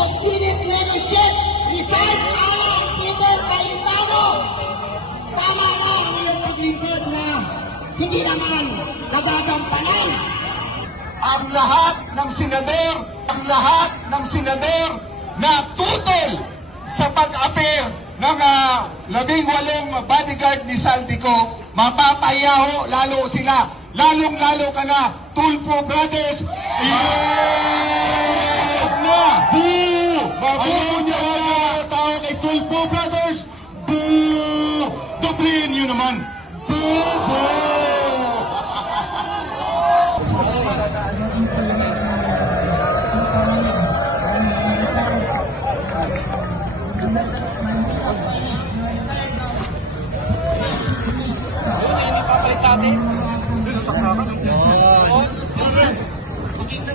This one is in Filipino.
of Senate Leadership, resign Alan Peter Cayetano. Tama na ang iyong paglingkod na hindi naman nagagampanan. Ang lahat ng senador na tutol sa pag-apir ng 18 bodyguard ni Saldico, mapapahiyaho lalo sila. Lalong-lalo ka na, Tulfo Brothers. Iyak na! Boo! Mabubunya ka na tao kay Tulfo Brothers. Boo! Dublihin nyo naman. Boo! Boo! Pakita